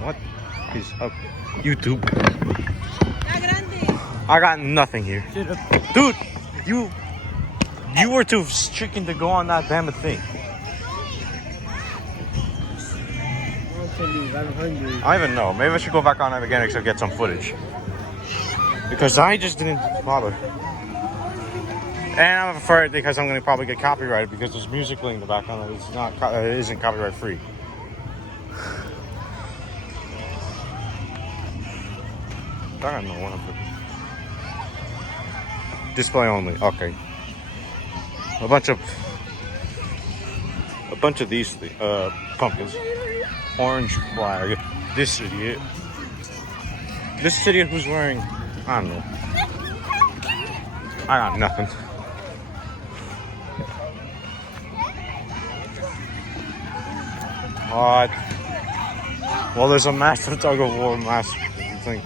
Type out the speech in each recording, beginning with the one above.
What is up, YouTube? I got nothing here. Dude, you were too stricken to go on that damn thing. I'm hungry. I don't even know. Maybe I should go back on it again to get some footage. Because I just didn't bother. And I'm afraid because I'm going to probably get copyrighted because there's music playing in the background that isn't copyright free. I don't know what I'm doing. Display only. Okay. A bunch of these pumpkins. Orange flag. This idiot. This idiot who's wearing, I don't know. I got nothing. What? Well, there's a massive tug of war mask thing.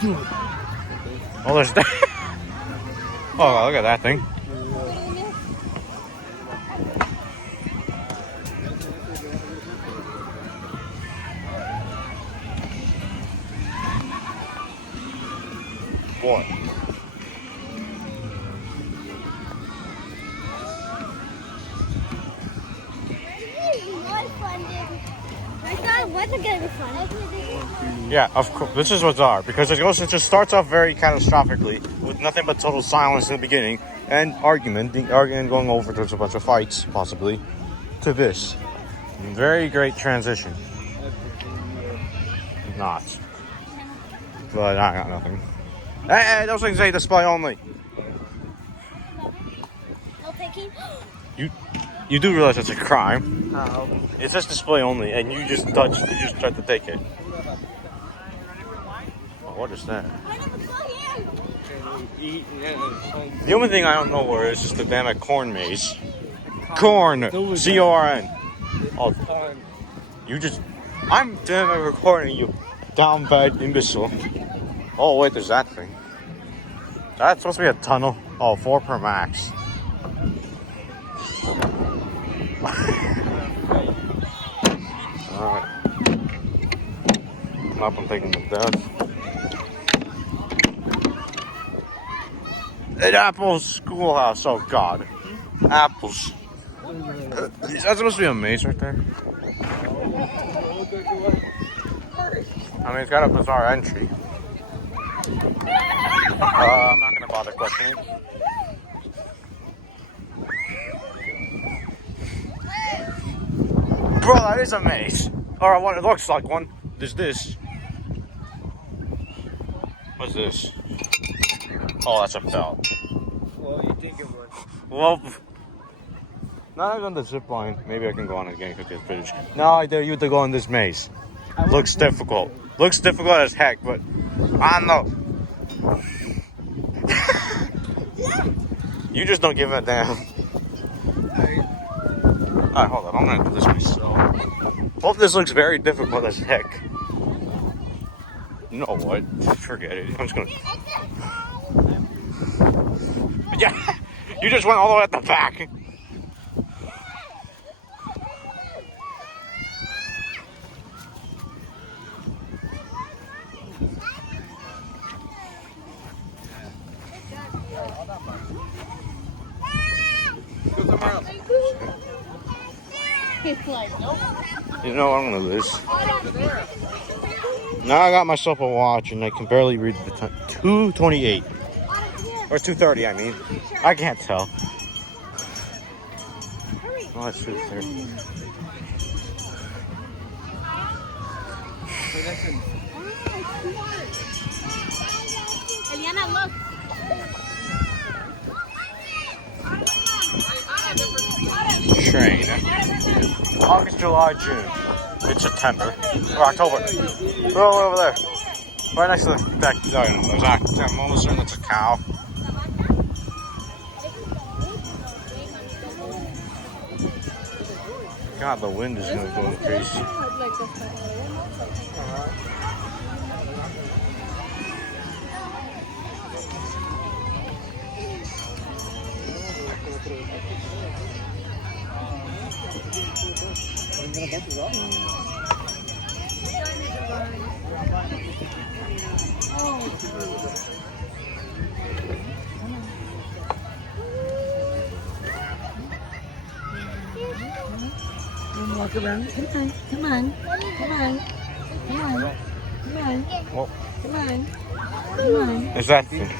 Oh, there's that. Oh, look at that thing. Boy. Wasn't gonna be fun. Yeah, of course. This is what's odd because it just starts off very catastrophically with nothing but total silence in the beginning and argument going over towards a bunch of fights, possibly, to this. Very great transition. Not. But I got nothing. Hey, those things say display only. No taking. You do realize it's a crime. How? It says display only, and you just tried to take it. Oh, what is that? The only thing I don't know where is just the damn corn maze. Corn! C-O-R-N. Oh, I'm damn it recording, you down bad imbecile. Oh, wait, there's that thing. That's supposed to be a tunnel. Oh, 4 per max. Alright. Up, I'm taking the death. At Apple's schoolhouse, oh god. Apples. That's supposed to be a maze right there. I mean, it's got a bizarre entry. I'm not gonna bother questioning. Bro, that is a maze. Or what it looks like one. There's this. What's this? Oh, that's a belt. Well, you think it would. Well, now I'm on the zip line. Maybe I can go on it again because it's footage. Now I dare you to go on this maze. Looks difficult. Looks difficult as heck, but I don't know. You just don't give a damn. Alright, hold on. I'm gonna do this myself. Hope this looks very difficult as heck. You know what? Forget it. I'm just gonna. Yeah, you just went all the way at the back. He's like, nope. You know what I'm gonna lose. Now I got myself a watch and I can barely read the time. 2:28 or 2:30. I mean, I can't tell. Oh, it's 2:30. Eliana, look. Train. August, July, June. It's September. Or October. Oh, over there. Right next to that. I'm almost certain that's a cow. God, the wind is going to go crazy. Walk around. Come on. Come on. Come on. Come on. Come on. Well, Come on. Come on. is that thing?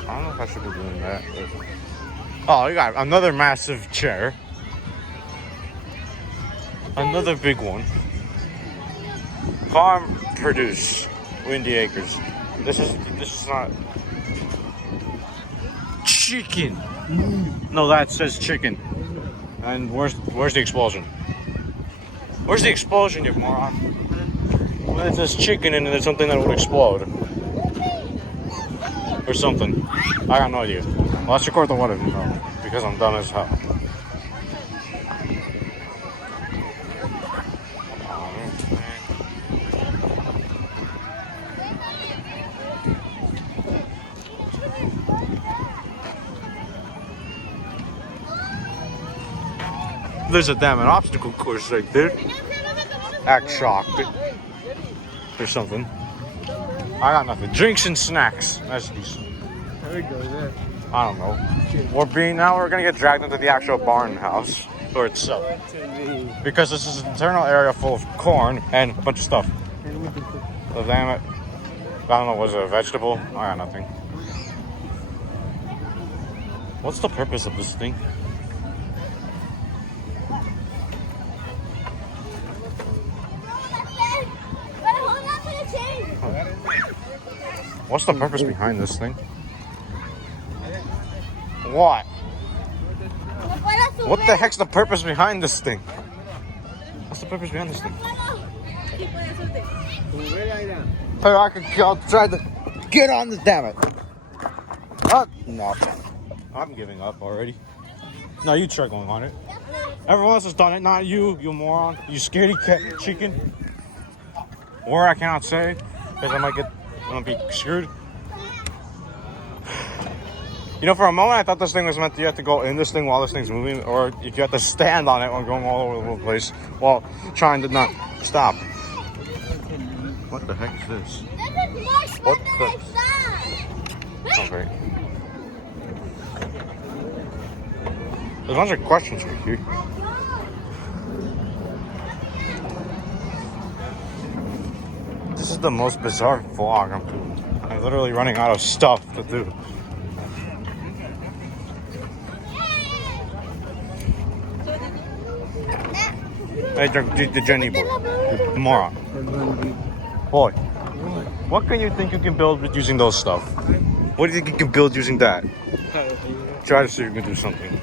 I don't know if I should be doing that. Oh, you got another massive chair. Another big one. Farm produce, Windy Acres. This is not chicken. No, that says chicken. And where's the explosion? Where's the explosion, you moron? Well, it says chicken and there's something that would explode. Or something. I got no idea. Well, let's record the one of them though, because I'm dumb as hell. There's a damn an obstacle course right there. Act shocked. There's something. I got nothing. Drinks and snacks. That's decent. There we go, there. I don't know. We're gonna get dragged into the actual barn house for itself. Because this is an internal area full of corn and a bunch of stuff. Oh, damn it. I don't know, was it a vegetable? I got nothing. What's the purpose of this thing? What's the purpose behind this thing? What? What the heck's the purpose behind this thing? What's the purpose behind this thing? Hey, I'll try to get on the damn it. Oh, no. I'm giving up already. No, you try going on it. Everyone else has done it, not you, you moron. You scaredy cat chicken. Or I cannot say, because I'm gonna be screwed. You know, for a moment I thought this thing was meant to, you have to go in this thing while this thing's moving, or if you have to stand on it while going all over the place while trying to not stop. What the heck is this? What the? Okay. There's a bunch of questions right here. This is the most bizarre vlog I'm doing. I'm literally running out of stuff to do. Hey, the Jenny boy, you moron. Boy, what can you think you can build with using those stuff? What do you think you can build using that? Try to see if you can do something.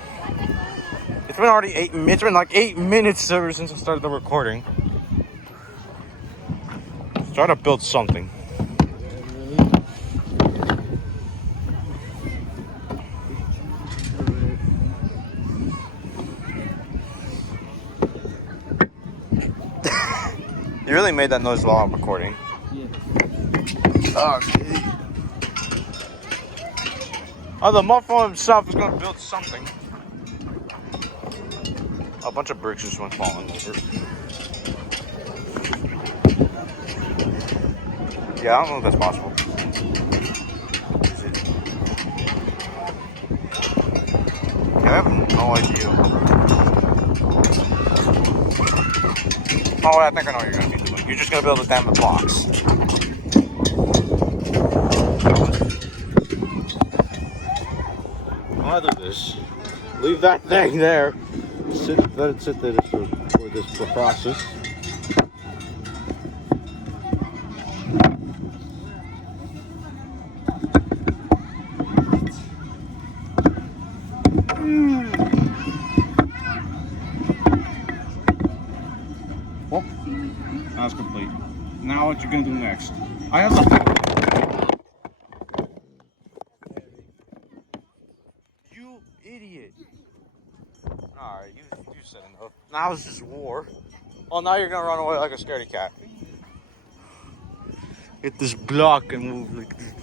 It's been already it's been like 8 minutes ever since I started the recording. Let's try to build something. You really made that noise while I'm recording. Okay. Oh, the muffler himself is gonna build something. A bunch of bricks just went falling over. Yeah, I don't know if that's possible. Is it? Yeah, I have no idea. Oh, I think I know what you're gonna be doing. You're just gonna build a damn box. I'll do this. Leave that thing there. Let it sit there for this process. Oh, that's complete. Now what you're gonna do next? I have the. You idiot! All right, you said enough. Now it's just war. Oh, now you're gonna run away like a scaredy cat. Get this block and move like this.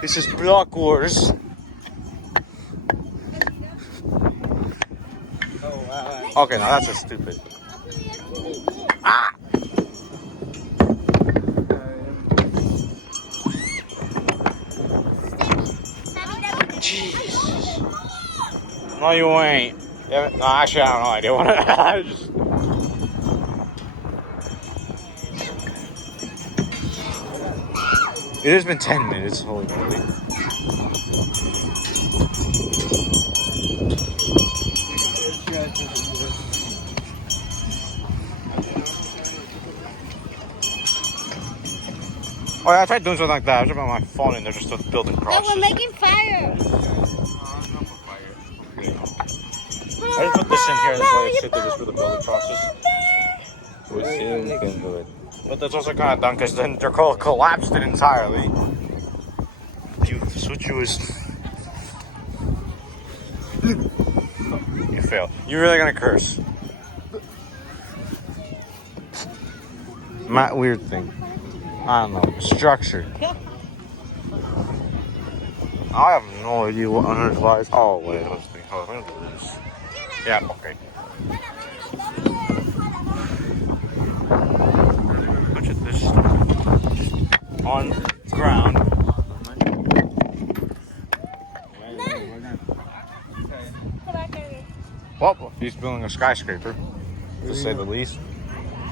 This is Block Wars. Oh, wow. Okay, now that's just stupid. Ah! Jesus. No, you ain't. Yeah, no, actually, I have no idea what I just... It has been 10 minutes, holy moly. Oh yeah, I tried doing something like that. I was on my phone and they're just building No, crosses. we're making fire. I just put this in here, that's why I sit there just for the building crosses. We soon can do it. But that's also kind of dumb because then their car collapsed it entirely. You switch was. You fail. You're really gonna curse. My weird thing. I don't know. Structure. I have no idea what underlies. Oh wait, let's think. Oh, let me do this. Yeah, okay. Bunch of this stuff on ground. Well, he's building a skyscraper, to say the least.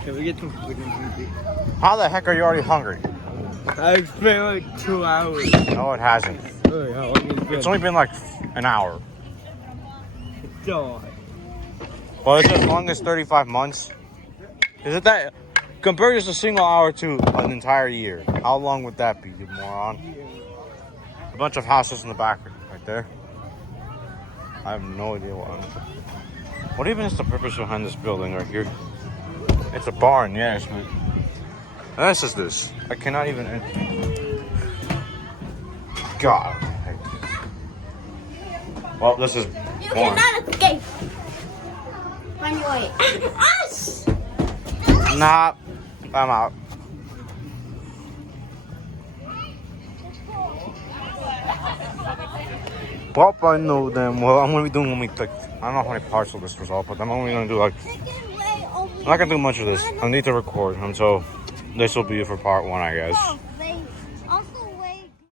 Can we get some food and drink? How the heck are you already hungry? I spent like 2 hours. No, it hasn't. Oh, yeah, It's only been like an hour. God. Well, it's as long as 35 months. Is it that? Compare just a single hour to an entire year. How long would that be, you moron? A bunch of houses in the back right there. I have no idea what even is the purpose behind this building right here? It's a barn, yes, but... And this is this. I cannot even... God. Well, this is You barn. cannot escape. Run away. Us! Nah, I'm out. Well, I know them. Well, I'm gonna be doing only like I don't know how many parts of this result, but I'm only gonna do like I'm not gonna do much of this. I need to record, and so this will be for part 1, I guess.